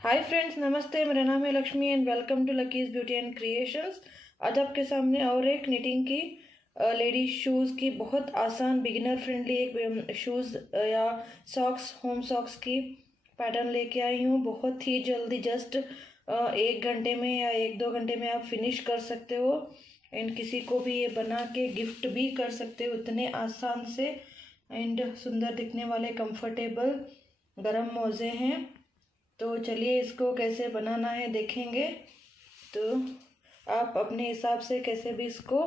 Hi friends, नमस्ते। मेरा नाम है Lakshmi and welcome to Lucky's beauty and creations. आज आपके सामने और एक निटिंग की लेडीज शूज़ की बहुत आसान बिगिनर फ्रेंडली एक शूज़ या सॉक्स, होम सॉक्स की पैटर्न लेके आई हूँ। बहुत ही जल्दी, जस्ट 1 घंटे में या 1-2 घंटे में आप फिनिश कर सकते हो एंड किसी को भी ये बना के गिफ्ट भी कर सकते हो। इतने आसान से एंड सुंदर दिखने वाले कंफर्टेबल गरम मोज़े हैं। तो चलिए इसको कैसे बनाना है देखेंगे। तो आप अपने हिसाब से कैसे भी इसको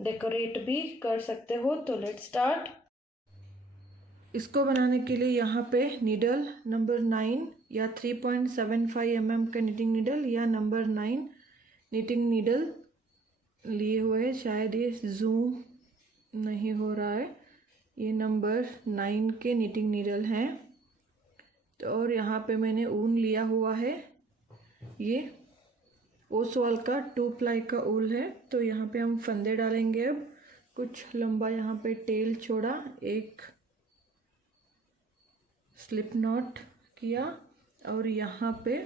डेकोरेट भी कर सकते हो। तो लेट्स स्टार्ट। इसको बनाने के लिए यहाँ पे नीडल नंबर 9 या 3.75 mm का निटिंग नीडल या नंबर 9 निटिंग नीडल लिए हुए है। शायद ये जूम नहीं हो रहा है। ये नंबर 9 के निटिंग नीडल हैं। तो और यहाँ पे मैंने ऊन लिया हुआ है। ये ओसवाल का 2 प्लाई का ऊल है। तो यहाँ पे हम फंदे डालेंगे। अब कुछ लंबा यहाँ पे टेल छोड़ा, एक स्लिप नॉट किया और यहाँ पे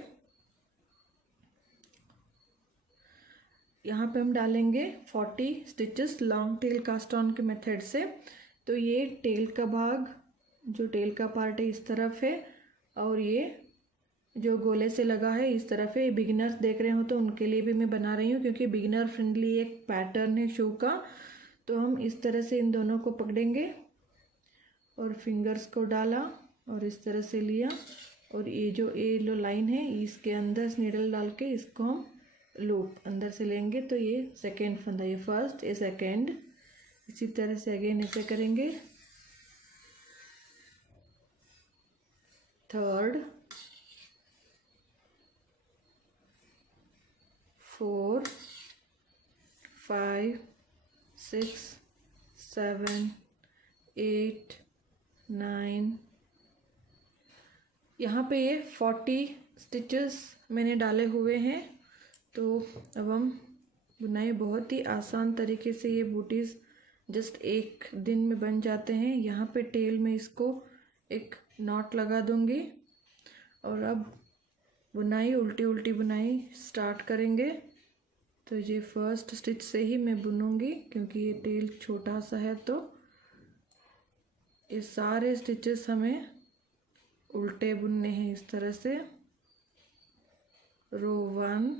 हम डालेंगे 40 stitches long tail cast on के मेथड से। तो ये टेल का भाग, जो टेल का पार्ट है इस तरफ है और ये जो गोले से लगा है इस तरफ है। बिगिनर्स देख रहे हो तो उनके लिए भी मैं बना रही हूँ क्योंकि बिगिनर फ्रेंडली एक पैटर्न है शू का। तो हम इस तरह से इन दोनों को पकड़ेंगे और फिंगर्स को डाला और इस तरह से लिया और ये जो येलो लाइन है इसके अंदर नीडल डाल के इसको हम लूप अंदर से लेंगे। तो ये सेकेंड फंदा, ये फर्स्ट, ये सेकेंड, इसी तरह से अगेन ऐसे करेंगे। थर्ड, 4, 5, 6, 7, 8, 9। यहाँ पे ये 40 स्टिचेस मैंने डाले हुए हैं। तो अब हम बुनाई बहुत ही आसान तरीके से, ये बूटीज जस्ट एक दिन में बन जाते हैं। यहाँ पे टेल में इसको एक नॉट लगा दूंगी और अब बुनाई उल्टी उल्टी बुनाई स्टार्ट करेंगे। तो ये फर्स्ट स्टिच से ही मैं बुनूंगी क्योंकि ये टेल छोटा सा है। तो ये सारे स्टिचेस हमें उल्टे बुनने हैं इस तरह से। रो 1,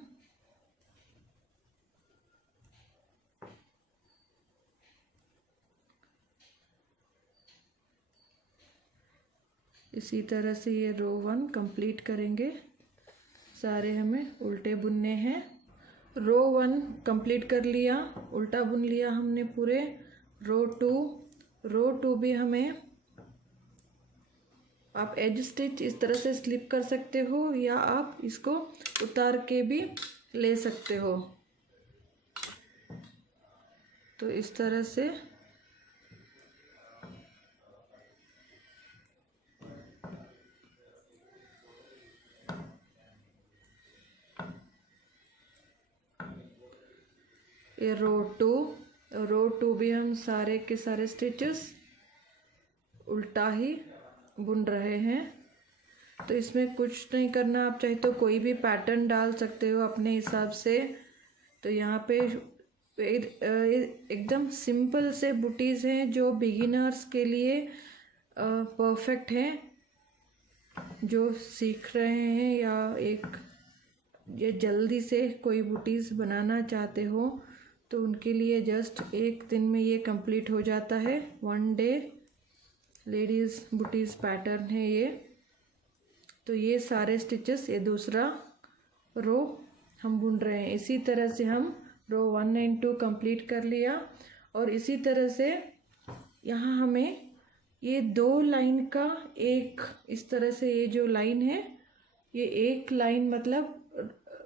इसी तरह से ये रो 1 कंप्लीट करेंगे। सारे हमें उल्टे बुनने हैं। रो 1 कंप्लीट कर लिया, उल्टा बुन लिया हमने पूरे। रो 2 भी हमें, आप एज स्टिच इस तरह से स्लिप कर सकते हो या आप इसको उतार के भी ले सकते हो। तो इस तरह से ये रो 2 भी हम सारे के सारे स्टिचेस उल्टा ही बुन रहे हैं। तो इसमें कुछ नहीं करना, आप चाहे तो कोई भी पैटर्न डाल सकते हो अपने हिसाब से। तो यहाँ पे एकदम सिंपल से बूटीज़ हैं जो बिगिनर्स के लिए परफेक्ट हैं, जो सीख रहे हैं या ये जल्दी से कोई बूटीज़ बनाना चाहते हो तो उनके लिए जस्ट एक दिन में ये कंप्लीट हो जाता है। 1 डे लेडीज़ बूटीज़ पैटर्न है ये। तो ये सारे स्टिचेस, ये दूसरा रो हम बुन रहे हैं। इसी तरह से हम रो 1 एंड 2 कंप्लीट कर लिया और इसी तरह से यहाँ हमें ये 2 लाइन का एक, इस तरह से ये जो लाइन है ये एक लाइन, मतलब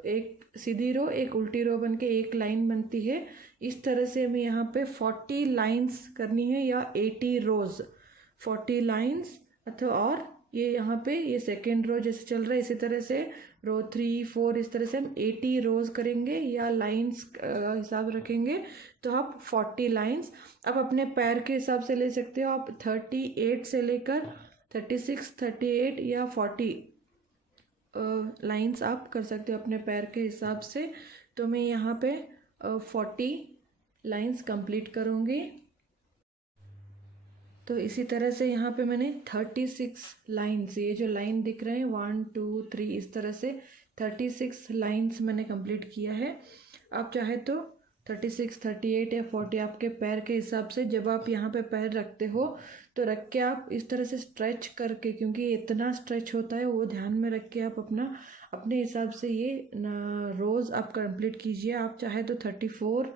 एक सीधी रो एक उल्टी रो बन के एक लाइन बनती है। इस तरह से हमें यहाँ पे 40 लाइंस करनी है या 80 रोज, 40 लाइंस। अथवा और ये यहाँ पे ये सेकेंड रो जैसे चल रहा है इसी तरह से रो 3, 4 इस तरह से हम 80 रोज करेंगे या लाइंस हिसाब रखेंगे। तो आप 40 लाइंस आप अपने पैर के हिसाब से ले सकते हो। आप 38 से लेकर 36, 38 या 40 लाइंस आप कर सकते हो अपने पैर के हिसाब से। तो मैं यहाँ पे 40 लाइंस कंप्लीट करूँगी। तो इसी तरह से यहाँ पे मैंने 36 लाइंस, ये जो लाइन दिख रहे हैं 1 2 3, इस तरह से 36 लाइंस मैंने कंप्लीट किया है। आप चाहे तो 36, 38 या 40 आपके पैर के हिसाब से, जब आप यहाँ पे पैर रखते हो तो रख के आप इस तरह से स्ट्रेच करके, क्योंकि इतना स्ट्रेच होता है वो ध्यान में रख के आप अपने हिसाब से ये रोज़ आप कंप्लीट कीजिए। आप चाहे तो 34,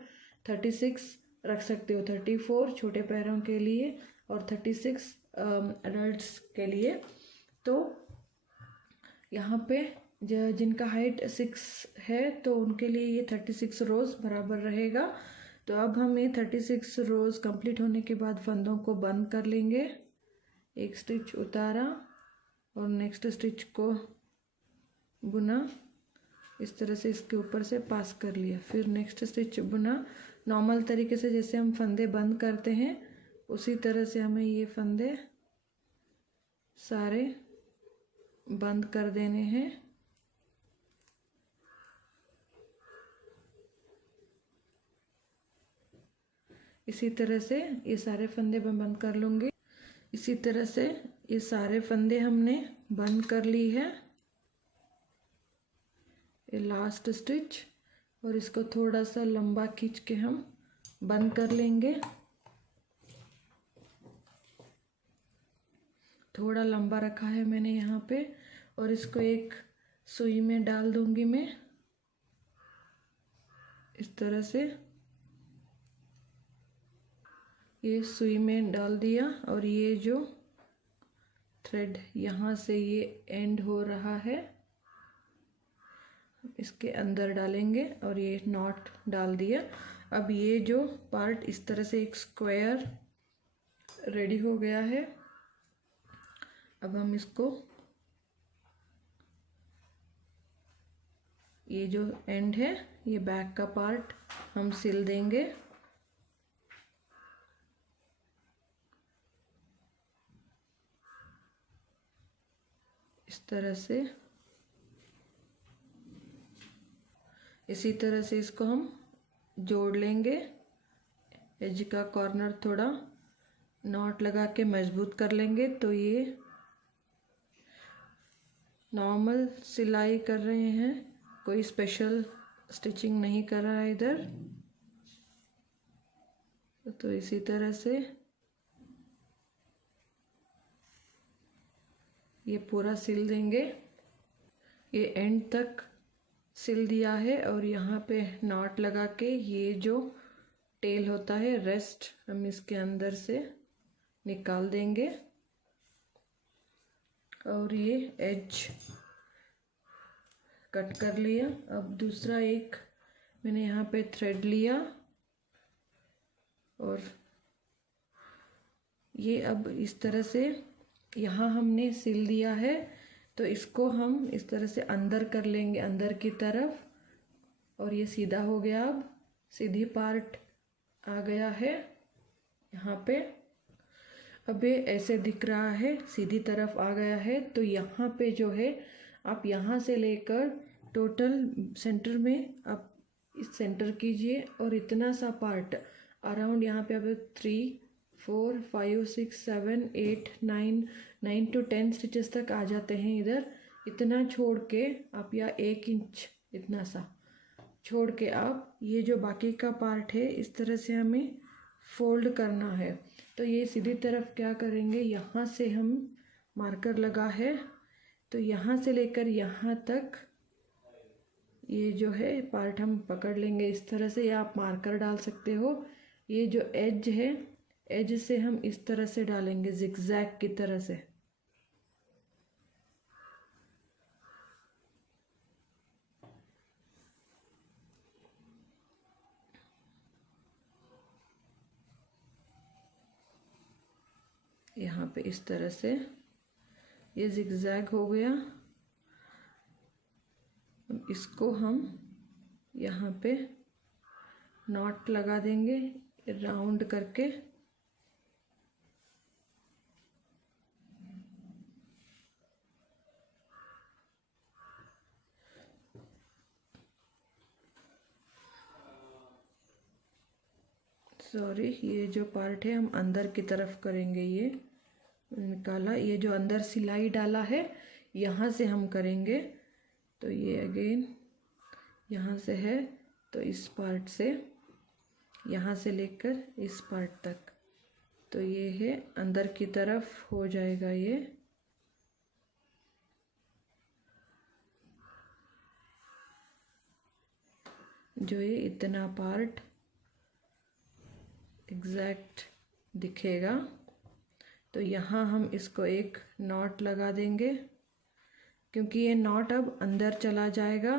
36 रख सकते हो, 34 छोटे पैरों के लिए और 36 एडल्ट्स के लिए। तो यहाँ पे जिनका हाइट 6 है तो उनके लिए ये 36 रोज़ बराबर रहेगा। तो अब हम ये 36 रोज़ कंप्लीट होने के बाद फंदों को बंद कर लेंगे। एक स्टिच उतारा और नेक्स्ट स्टिच को बुना, इस तरह से इसके ऊपर से पास कर लिया, फिर नेक्स्ट स्टिच बुना। नॉर्मल तरीके से जैसे हम फंदे बंद करते हैं उसी तरह से हमें ये फंदे सारे बंद कर देने हैं। इसी तरह से ये सारे फंदे मैं बंद कर लूँगी। इसी तरह से ये सारे फंदे हमने बंद कर ली है। ये लास्ट स्टिच, और इसको थोड़ा सा लंबा खींच के हम बंद कर लेंगे। थोड़ा लंबा रखा है मैंने यहाँ पे, और इसको एक सुई में डाल दूंगी मैं इस तरह से। ये सुई में डाल दिया और ये जो थ्रेड यहाँ से ये एंड हो रहा है इसके अंदर डालेंगे और ये नॉट डाल दिया। अब ये जो पार्ट इस तरह से एक स्क्वायर रेडी हो गया है। अब हम इसको, ये जो एंड है ये बैक का पार्ट हम सिल देंगे। इस तरह से, इसी तरह से इसको हम जोड़ लेंगे। एज का कॉर्नर थोड़ा नॉट लगा के मजबूत कर लेंगे। तो ये नॉर्मल सिलाई कर रहे हैं, कोई स्पेशल स्टिचिंग नहीं कर रहा है इधर। तो इसी तरह से ये पूरा सिल देंगे। ये एंड तक सिल दिया है और यहाँ पे नॉट लगा के ये जो टेल होता है रेस्ट हम इसके अंदर से निकाल देंगे। और ये एज कट कर लिया। अब दूसरा एक मैंने यहाँ पे थ्रेड लिया और ये अब इस तरह से यहाँ हमने सिल दिया है। तो इसको हम इस तरह से अंदर कर लेंगे, अंदर की तरफ, और ये सीधा हो गया। अब सीधी पार्ट आ गया है यहाँ पे। अब ये ऐसे दिख रहा है, सीधी तरफ आ गया है। तो यहाँ पे जो है आप यहाँ से लेकर टोटल सेंटर में आप इस सेंटर कीजिए और इतना सा पार्ट अराउंड यहाँ पे अब 3 4 5 6 7 8 9 to 10 स्टिचेस तक आ जाते हैं इधर। इतना छोड़ के आप, या 1 इंच इतना सा छोड़ के आप ये जो बाकी का पार्ट है इस तरह से हमें फोल्ड करना है। तो ये सीधी तरफ क्या करेंगे, यहाँ से हम मार्कर लगा है तो यहाँ से लेकर यहाँ तक ये जो है पार्ट हम पकड़ लेंगे इस तरह से, या आप मार्कर डाल सकते हो। ये जो एज है, एज से हम इस तरह से डालेंगे जिगजैग की तरह से। यहाँ पे इस तरह से ये जिगजैग हो गया। इसको हम यहाँ पे नॉट लगा देंगे राउंड करके। सॉरी, ये जो पार्ट है हम अंदर की तरफ करेंगे, ये निकाला, ये जो अंदर सिलाई डाला है यहाँ से हम करेंगे। तो ये अगेन यहाँ से है, तो इस पार्ट से यहाँ से लेकर इस पार्ट तक, तो ये है अंदर की तरफ हो जाएगा ये। जो ये इतना पार्ट एग्जैक्ट दिखेगा, तो यहाँ हम इसको एक नॉट लगा देंगे, क्योंकि ये नॉट अब अंदर चला जाएगा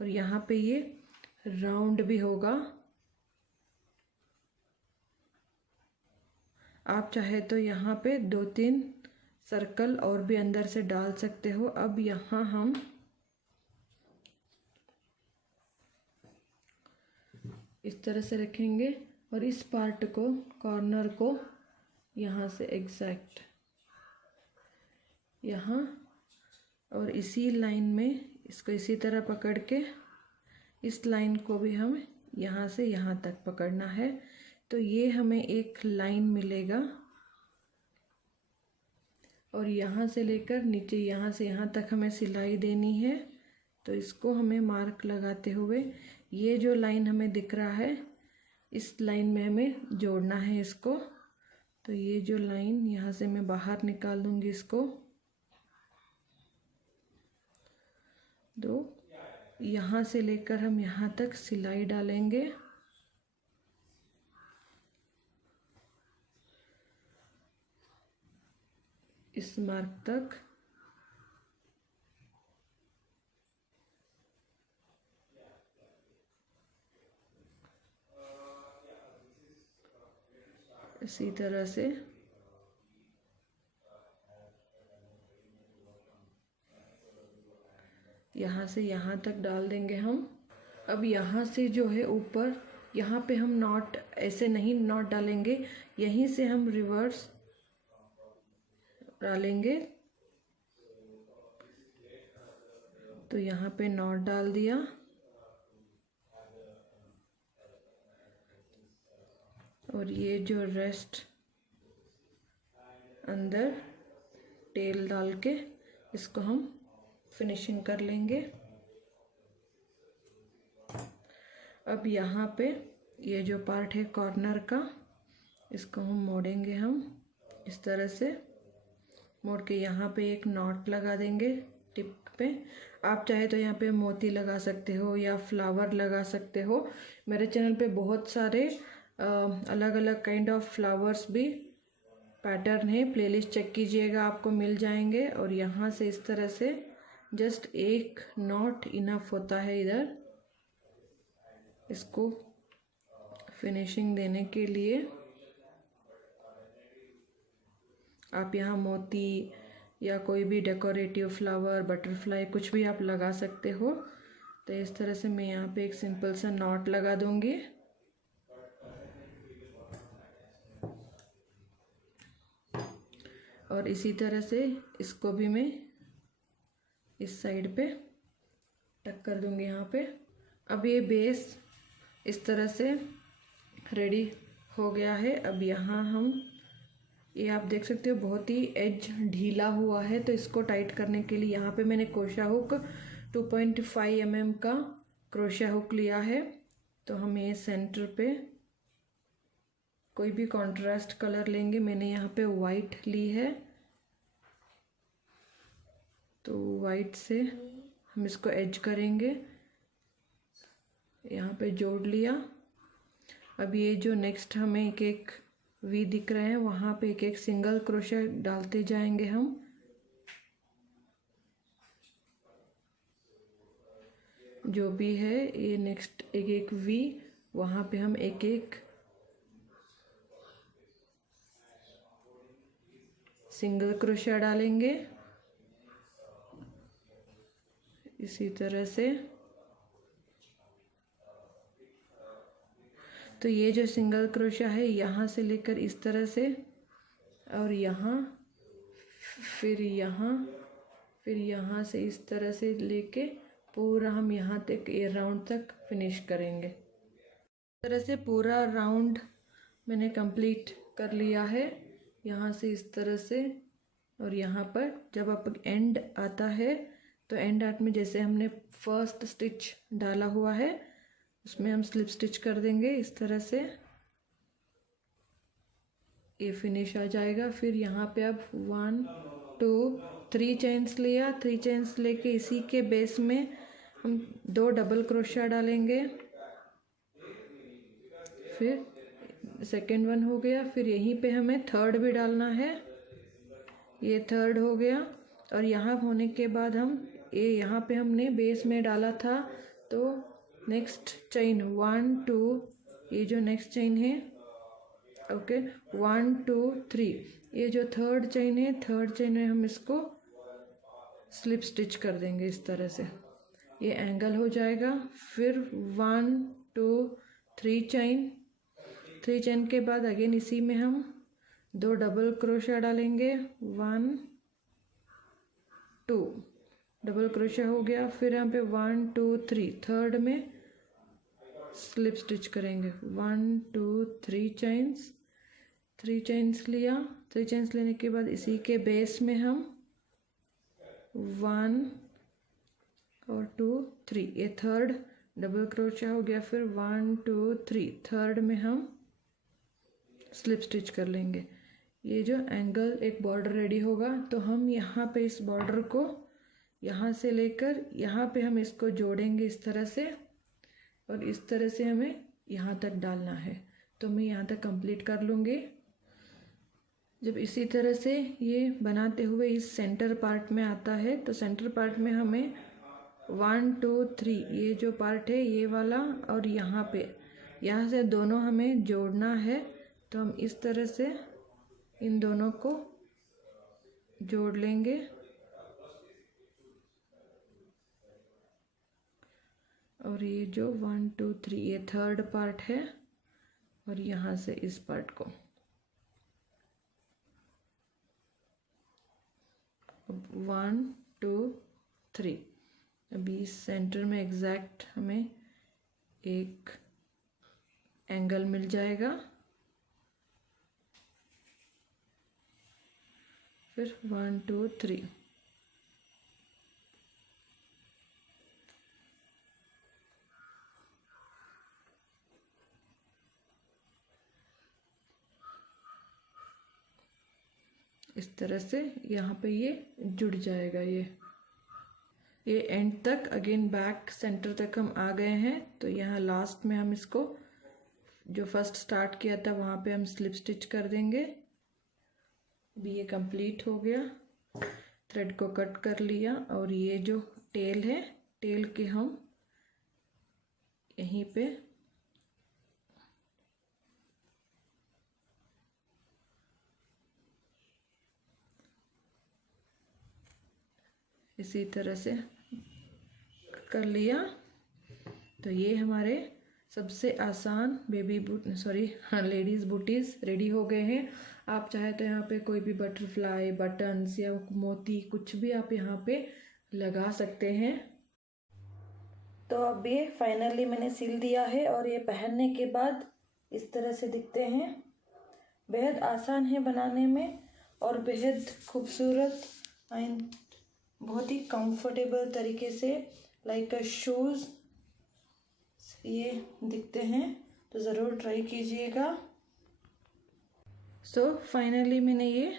और यहाँ पे ये राउंड भी होगा। आप चाहे तो यहाँ पे 2-3 सर्कल और भी अंदर से डाल सकते हो। अब यहाँ हम इस तरह से रखेंगे और इस पार्ट को, कॉर्नर को यहाँ से एग्जैक्ट यहाँ, और इसी लाइन में इसको इसी तरह पकड़ के इस लाइन को भी हम यहाँ से यहाँ तक पकड़ना है। तो ये हमें एक लाइन मिलेगा और यहाँ से लेकर नीचे यहाँ से यहाँ तक हमें सिलाई देनी है। तो इसको हमें मार्क लगाते हुए ये जो लाइन हमें दिख रहा है, इस लाइन में हमें जोड़ना है इसको। तो ये जो लाइन यहाँ से मैं बाहर निकाल दूँगी इसको, तो यहाँ से लेकर हम यहाँ तक सिलाई डालेंगे। इस मार्क तक, इसी तरह से यहाँ से यहाँ तक डाल देंगे हम। अब यहाँ से जो है ऊपर, यहाँ पे हम नॉट ऐसे नहीं नॉट डालेंगे, यहीं से हम रिवर्स डालेंगे। तो यहाँ पे नॉट डाल दिया, और ये जो रेस्ट अंदर टेल डाल के इसको हम फिनिशिंग कर लेंगे। अब यहाँ पे ये जो पार्ट है कॉर्नर का, इसको हम मोड़ेंगे, हम इस तरह से मोड़ के यहाँ पे एक नॉट लगा देंगे टिप पे। आप चाहे तो यहाँ पे मोती लगा सकते हो या फ्लावर लगा सकते हो। मेरे चैनल पे बहुत सारे अलग अलग काइंड ऑफ फ्लावर्स भी पैटर्न है, प्लेलिस्ट चेक कीजिएगा, आपको मिल जाएंगे। और यहाँ से इस तरह से जस्ट एक नॉट इनफ होता है इधर, इसको फिनिशिंग देने के लिए। आप यहाँ मोती या कोई भी डेकोरेटिव फ्लावर, बटरफ्लाई, कुछ भी आप लगा सकते हो। तो इस तरह से मैं यहाँ पे एक सिंपल सा नॉट लगा दूंगी। और इसी तरह से इसको भी मैं इस साइड पे टक कर दूंगी यहाँ पे। अब ये बेस इस तरह से रेडी हो गया है। अब यहाँ हम, ये आप देख सकते हो बहुत ही एज ढीला हुआ है, तो इसको टाइट करने के लिए यहाँ पे मैंने क्रोशा हुक 2.5 mm का क्रोशा हुक लिया है। तो हम ये सेंटर पे कोई भी कॉन्ट्रास्ट कलर लेंगे, मैंने यहाँ पे वाइट ली है, तो वाइट से हम इसको एज करेंगे, यहाँ पे जोड़ लिया। अब ये जो नेक्स्ट हमें एक एक वी दिख रहे हैं, वहाँ पे एक एक सिंगल क्रोशा डालते जाएंगे हम। जो भी है ये नेक्स्ट एक एक वी, वहाँ पे हम एक एक सिंगल क्रोशा डालेंगे इसी तरह से। तो ये जो सिंगल क्रोशा है यहाँ से लेकर इस तरह से, और यहाँ, फिर यहाँ से इस तरह से लेके पूरा हम यहाँ तक, ये राउंड तक फिनिश करेंगे। इस तरह से पूरा राउंड मैंने कंप्लीट कर लिया है यहाँ से इस तरह से। और यहाँ पर जब आप एंड आता है तो एंड आर्ट में जैसे हमने फर्स्ट स्टिच डाला हुआ है उसमें हम स्लिप स्टिच कर देंगे इस तरह से, ये फिनिश आ जाएगा। फिर यहाँ पे अब 1 2 3 चेन्स लिया, 3 चेन्स लेके इसी के बेस में हम 2 डबल क्रोशिया डालेंगे। फिर सेकेंड वन हो गया, फिर यहीं पे हमें थर्ड भी डालना है, ये थर्ड हो गया। और यहाँ होने के बाद हम ये यहाँ पे हमने बेस में डाला था तो नेक्स्ट चेन 1 2, ये जो नेक्स्ट चेन है ओके 1 2 3, ये जो थर्ड चेन है थर्ड चेन में हम इसको स्लिप स्टिच कर देंगे इस तरह से, ये एंगल हो जाएगा। फिर 1 2 3 चेन, 3 चेन के बाद अगेन इसी में हम 2 डबल क्रोशिया डालेंगे, 1 2 डबल क्रोशिया हो गया। फिर यहाँ पे 1 2 3 थर्ड में स्लिप स्टिच करेंगे, 1 2 3 चेन्स, 3 चेन्स लिया, 3 चेन्स लेने के बाद इसी के बेस में हम 1 और 2 3, ये थर्ड डबल क्रोशिया हो गया। फिर 1 2 3 थर्ड में हम स्लिप स्टिच कर लेंगे। ये जो एंगल एक बॉर्डर रेडी होगा तो हम यहाँ पे इस बॉर्डर को यहाँ से लेकर यहाँ पे हम इसको जोड़ेंगे इस तरह से, और इस तरह से हमें यहाँ तक डालना है। तो मैं यहाँ तक कंप्लीट कर लूँगी। जब इसी तरह से ये बनाते हुए इस सेंटर पार्ट में आता है तो सेंटर पार्ट में हमें 1 2 3 ये जो पार्ट है ये वाला और यहाँ पे यहाँ से दोनों हमें जोड़ना है। तो हम इस तरह से इन दोनों को जोड़ लेंगे और ये जो 1 2 3 ये थर्ड पार्ट है और यहाँ से इस पार्ट को 1 2 3, अभी इस सेंटर में एग्जैक्ट हमें एक एंगल मिल जाएगा। फिर 1 2 3, इस तरह से यहाँ पे ये जुड़ जाएगा। ये एंड तक अगेन बैक सेंटर तक हम आ गए हैं। तो यहाँ लास्ट में हम इसको जो फर्स्ट स्टार्ट किया था वहाँ पे हम स्लिप स्टिच कर देंगे। अभी ये कंप्लीट हो गया, थ्रेड को कट कर लिया और ये जो टेल है टेल के हम यहीं पे इसी तरह से कर लिया। तो ये हमारे सबसे आसान baby boot ladies booties ready हो गए हैं। आप चाहे तो यहाँ पे कोई भी बटरफ्लाई, बटन्स या मोती कुछ भी आप यहाँ पे लगा सकते हैं। तो अब ये फाइनली मैंने सिल दिया है और ये पहनने के बाद इस तरह से दिखते हैं। बेहद आसान है बनाने में और बेहद खूबसूरत एंड बहुत ही कंफर्टेबल तरीके से लाइक शूज़ ये दिखते हैं। तो ज़रूर ट्राई कीजिएगा। सो फाइनली मैंने ये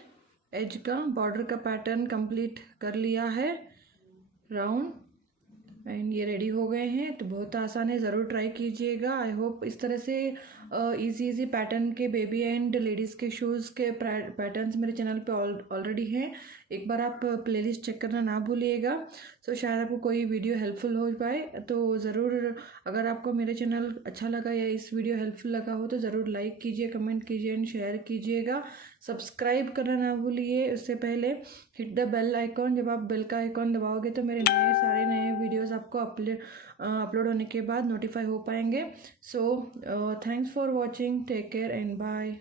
एज का बॉर्डर का पैटर्न कंप्लीट कर लिया है राउंड, एंड ये रेडी हो गए हैं। तो बहुत आसान है, ज़रूर ट्राई कीजिएगा। आई होप इस तरह से इजी पैटर्न के बेबी एंड लेडीज़ के शूज़ के पैटर्न्स मेरे चैनल पे ऑलरेडी हैं। एक बार आप प्लेलिस्ट चेक करना ना भूलिएगा। सो शायद आपको कोई वीडियो हेल्पफुल हो पाए। तो ज़रूर अगर आपको मेरे चैनल अच्छा लगा या इस वीडियो हेल्पफुल लगा हो तो ज़रूर लाइक कीजिए, कमेंट कीजिए एंड शेयर कीजिएगा। सब्सक्राइब करना ना भूलिए। उससे पहले हिट द बेल आइकॉन, जब आप बेल का आइकॉन दबाओगे तो मेरे सारे नए वीडियोस आपको अपलोड होने के बाद नोटिफाई हो पाएंगे। So thanks for watching, take care and bye.